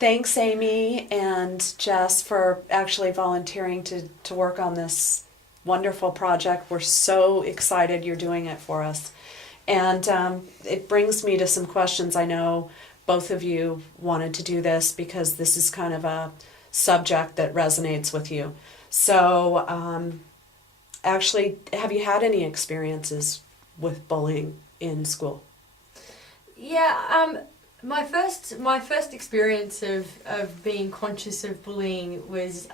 Thanks, Amy and Jess, for actually volunteering to work on this wonderful project. We're so excited you're doing it for us. And it brings me to some questions. I know both of you wanted to do this because this is kind of a subject that resonates with you. So actually, have you had any experiences with bullying in school? Yeah, my first experience of being conscious of bullying was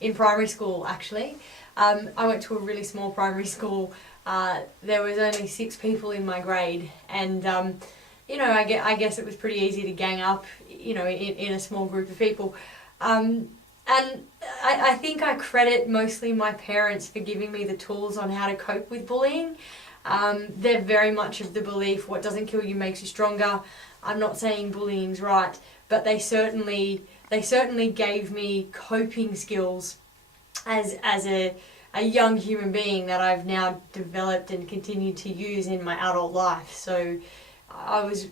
in primary school, actually. I went to a really small primary school. There was only 6 people in my grade, and I guess it was pretty easy to gang up, in a small group of people. And I think I credit mostly my parents for giving me the tools on how to cope with bullying. They're very much of the belief, what doesn't kill you makes you stronger. I'm not saying bullying's right, but they certainly gave me coping skills as a young human being that I've now developed and continued to use in my adult life. So I was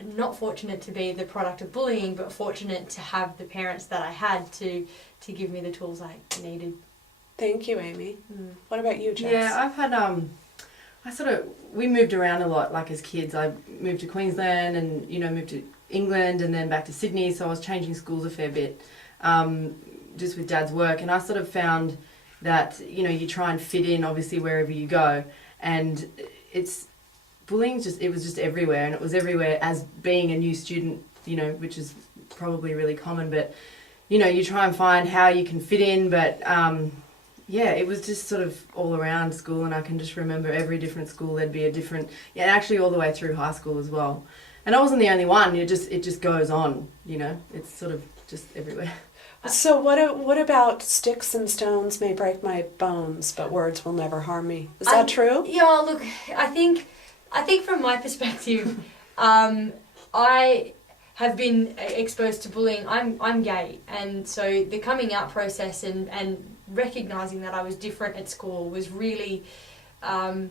not fortunate to be the product of bullying, but fortunate to have the parents that I had to give me the tools I needed. Thank you, Amy. What about you, Jess? Yeah, I've had we moved around a lot, like as kids. I moved to Queensland and, moved to England and then back to Sydney, so I was changing schools a fair bit, just with Dad's work. And I sort of found that, you try and fit in, obviously, wherever you go. And bullying it was just everywhere, and it was everywhere as being a new student, which is probably really common. But, you try and find how you can fit in, but... it was just sort of all around school, and I can just remember every different school there'd be a different, actually all the way through high school as well. And I wasn't the only one. It just goes on, It's sort of just everywhere. So what about sticks and stones may break my bones, but words will never harm me? Is that true? Yeah, look, I think from my perspective, I have been exposed to bullying. I'm gay, and so the coming out process and recognizing that I was different at school was really a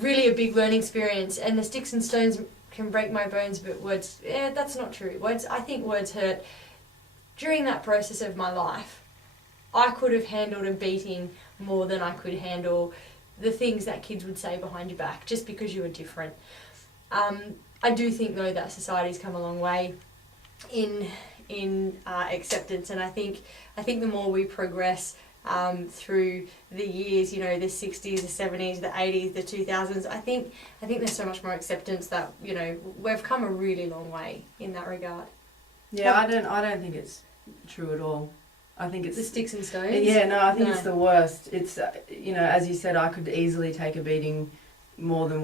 big learning experience. And the sticks and stones can break my bones, but words, that's not true. I think words hurt. During that process of my life, I could have handled a beating more than I could handle the things that kids would say behind your back just because you were different. I do think, though, that society's come a long way in acceptance, and I think the more we progress through the years, the 60s, the 70s, the 80s, the 2000s, I think there's so much more acceptance that, we've come a really long way in that regard. Yeah, I don't think it's true at all. I think it's... The sticks and stones? Yeah, no, I think it's the worst. It's, as you said, I could easily take a beating more than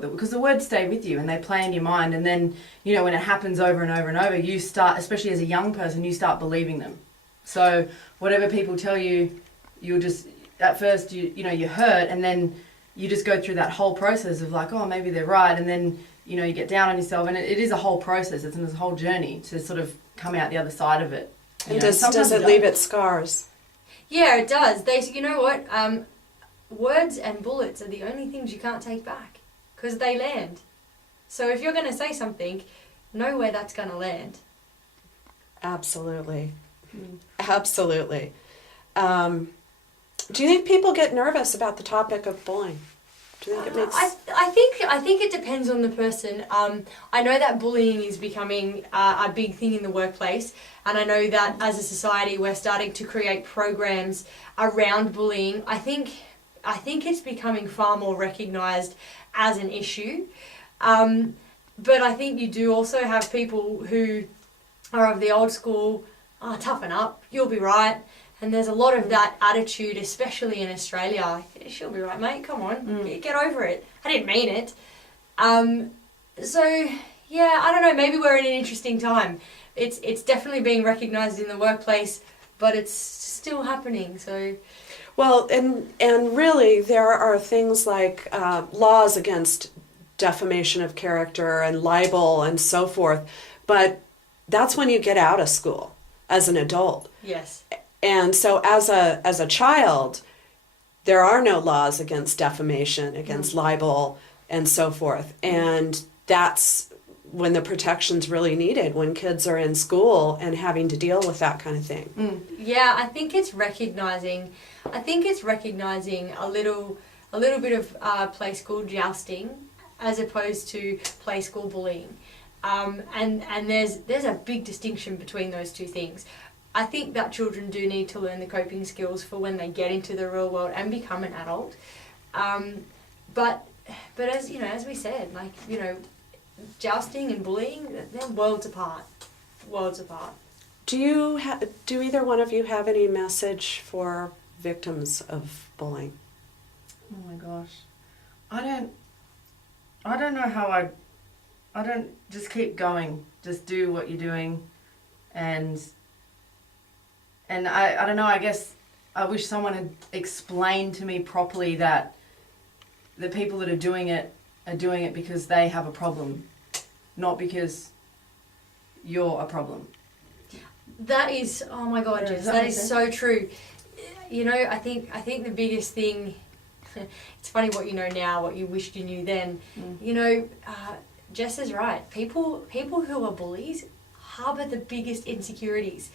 because the words stay with you and they play in your mind, and then, when it happens over and over and over, you start, especially as a young person, you start believing them. So whatever people tell you, you'll just, at first, you hurt, and then you just go through that whole process of like, oh, maybe they're right, and then, you get down on yourself, and it is a whole process. It's a whole journey to sort of come out the other side of it. And does it leave its scars? Yeah, it does. You know what? Words and bullets are the only things you can't take back because they land. So if you're going to say something, know where that's going to land. Absolutely. Absolutely. Do you think people get nervous about the topic of bullying? Do you think it makes... I think it depends on the person. I know that bullying is becoming a big thing in the workplace, and I know that as a society we're starting to create programs around bullying. I think it's becoming far more recognised as an issue. But I think you do also have people who are of the old school, toughen up, you'll be right. And there's a lot of that attitude, especially in Australia. She'll be right, mate, come on, get over it. I didn't mean it. So, yeah, I don't know, maybe we're in an interesting time. It's definitely being recognised in the workplace, but it's still happening, so... Well, and really there are things like laws against defamation of character and libel and so forth, but that's when you get out of school as an adult. Yes. And so as a child, there are no laws against defamation, against libel, and so forth. And that's when the protection's really needed, when kids are in school and having to deal with that kind of thing. Yeah, I think it's recognizing a little bit of play school jousting as opposed to play school bullying. And there's a big distinction between those two things. I think that children do need to learn the coping skills for when they get into the real world and become an adult. But as you know, as we said, like, you know, jousting and bullying, they're worlds apart. Worlds apart. Do either one of you have any message for victims of bullying? Oh my gosh. I don't know how I don't just keep going. Just do what you're doing, and I don't know, I guess I wish someone had explained to me properly that the people that are doing it because they have a problem, not because you're a problem. That is, oh my God, Jess, that is so true. You know, I think the biggest thing, it's funny what you know now, what you wished you knew then. You know, Jess is right. People who are bullies harbour the biggest insecurities.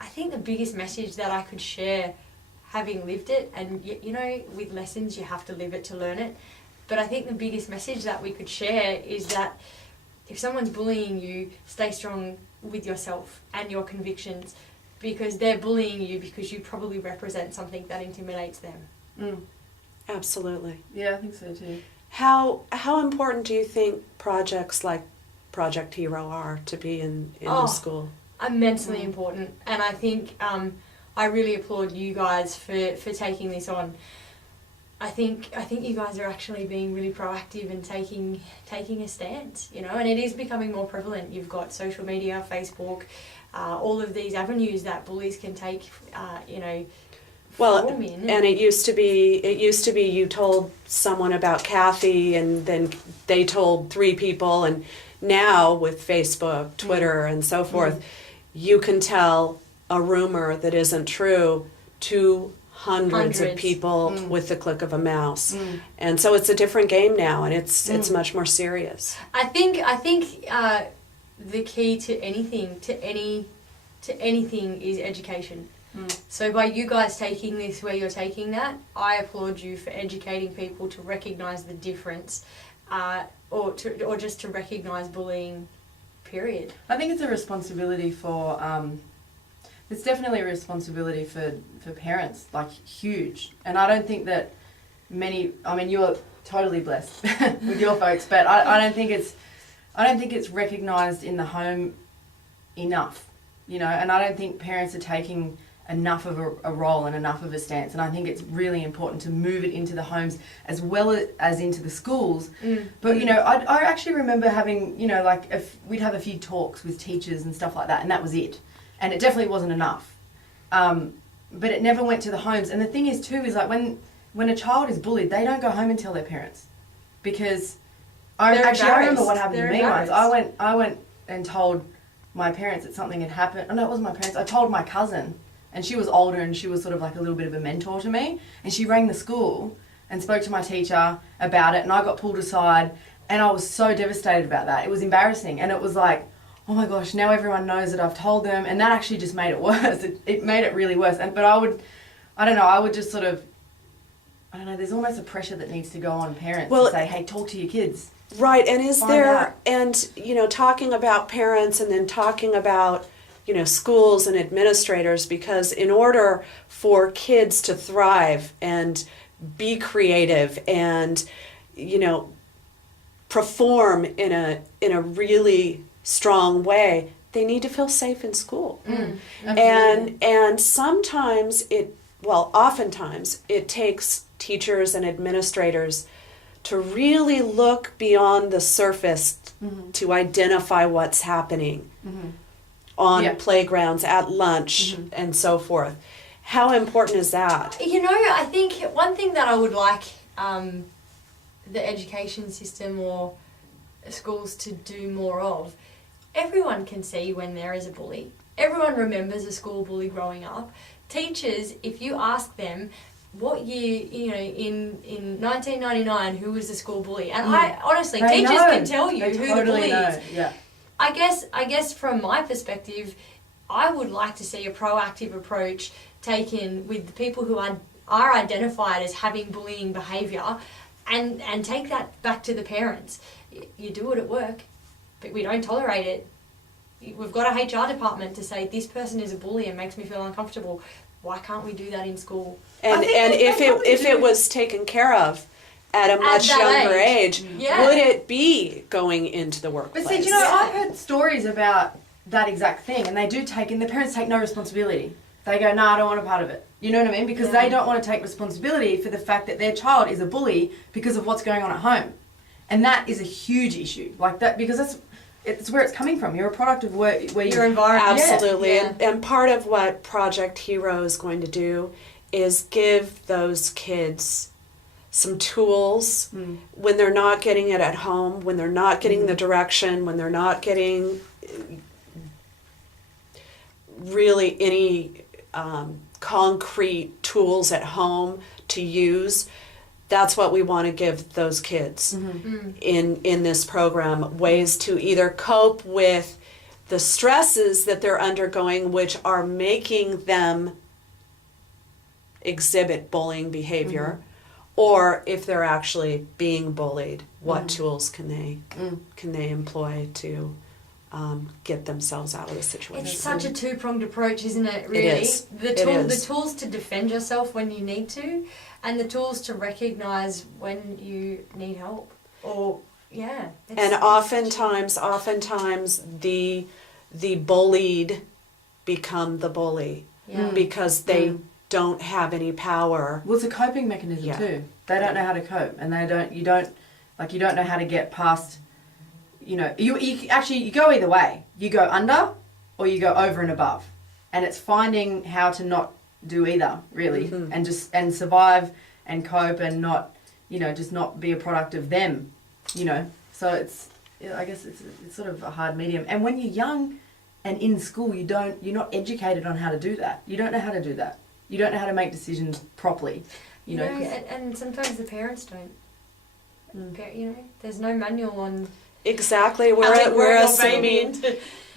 I think the biggest message that I could share, having lived it, and you know, with lessons you have to live it to learn it, but I think the biggest message that we could share is that if someone's bullying you, stay strong with yourself and your convictions, because they're bullying you because you probably represent something that intimidates them. Absolutely. Yeah, I think so too. How important do you think projects like Project Hero are to be in the school? Immensely important, and I think I really applaud you guys for taking this on. I think you guys are actually being really proactive and taking a stance, you know, and it is becoming more prevalent. You've got social media, Facebook, all of these avenues that bullies can take, you know. Well, and it used to be you told someone about Kathy, and then they told 3 people, and now with Facebook, Twitter, and so forth, you can tell a rumor that isn't true to hundreds of people with the click of a mouse. And so it's a different game now, and it's much more serious. I think the key to anything is education. So by you guys taking this where you're taking that, I applaud you for educating people to recognise the difference, or just to recognise bullying, period. I think it's a responsibility for, it's definitely a responsibility for parents, like huge. And I don't think that you're totally blessed with your folks, but I don't think it's recognised in the home enough, you know, and I don't think parents are taking enough of a role and enough of a stance, and I think it's really important to move it into the homes as well as into the schools. But you know, I actually remember having, you know, like we'd have a few talks with teachers and stuff like that, and that was it, and it definitely wasn't enough. But it never went to the homes. And the thing is too is like when a child is bullied, they don't go home and tell their parents, because I remember what happened to me once. I went and told my parents that something had happened. Oh no, it wasn't my parents. I told my cousin. And she was older, and she was sort of like a little bit of a mentor to me. And she rang the school and spoke to my teacher about it, and I got pulled aside, and I was so devastated about that. It was embarrassing, and it was like, oh my gosh, now everyone knows that I've told them, and that actually just made it worse. It made it really worse. But I would just sort of, I don't know, there's almost a pressure that needs to go on parents to say, hey, talk to your kids. Right, and you know, talking about parents and then talking about, you know, schools and administrators, because in order for kids to thrive and be creative and, you know, perform in a really strong way, they need to feel safe in school. And sometimes oftentimes it takes teachers and administrators to really look beyond the surface to identify what's happening on playgrounds, at lunch, and so forth. How important is that? You know, I think one thing that I would like the education system or schools to do more of, everyone can see when there is a bully. Everyone remembers a school bully growing up. Teachers, if you ask them, what year, in 1999, who was the school bully? And I honestly, They teachers know. can tell you They who totally the bully know. is. Yeah. I guess from my perspective, I would like to see a proactive approach taken with the people who are identified as having bullying behaviour, and take that back to the parents. You do it at work, but we don't tolerate it. We've got a HR department to say this person is a bully and makes me feel uncomfortable. Why can't we do that in school? And if it was taken care of at a much that younger age, Yeah. would it be going into the workplace? But see, do you know, I've heard stories about that exact thing, and the parents take no responsibility. They go, "No, I don't want a part of it." You know what I mean? Because they don't want to take responsibility for the fact that their child is a bully because of what's going on at home, and that is a huge issue. Like that, because it's where it's coming from. You're a product of where Your environment. Absolutely. Yeah. And part of what Project Hero is going to do is give those kids some tools when they're not getting it at home, when they're not getting the direction, when they're not getting really any concrete tools at home to use. That's what we want to give those kids in this program, ways to either cope with the stresses that they're undergoing, which are making them exhibit bullying behavior, or if they're actually being bullied, what tools can they employ to get themselves out of the situation. It's such a two-pronged approach, isn't it, really? It is. The tools to defend yourself when you need to, and the tools to recognise when you need help. And oftentimes the bullied become the bully because they don't have any power. Well, it's a coping mechanism too. They don't know how to cope, and you don't know how to get past. You go either way. You go under, or you go over and above, and it's finding how to not do either, really, and survive and cope and not, just not be a product of them, So I guess it's sort of a hard medium. And when you're young and in school, you're not educated on how to do that. You don't know how to do that. You don't know how to make decisions properly, and sometimes the parents don't. There's no manual on. Exactly. We're assuming.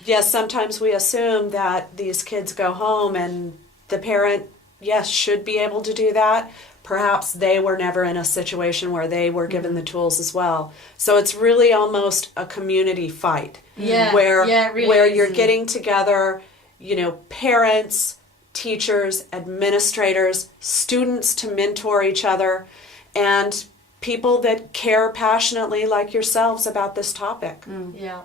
Yes, sometimes we assume that these kids go home and the parent, yes, should be able to do that. Perhaps they were never in a situation where they were given the tools as well. So it's really almost a community fight. Where you're getting together, parents, teachers, administrators, students to mentor each other, and people that care passionately like yourselves about this topic. Yeah,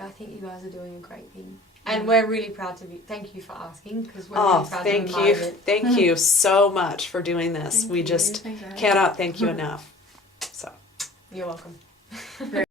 I think you guys are doing a great thing. And we're really proud to be. Thank you for asking, because we're really proud to be part of it. Thank you so much for doing this. We just cannot thank you enough. So you're welcome.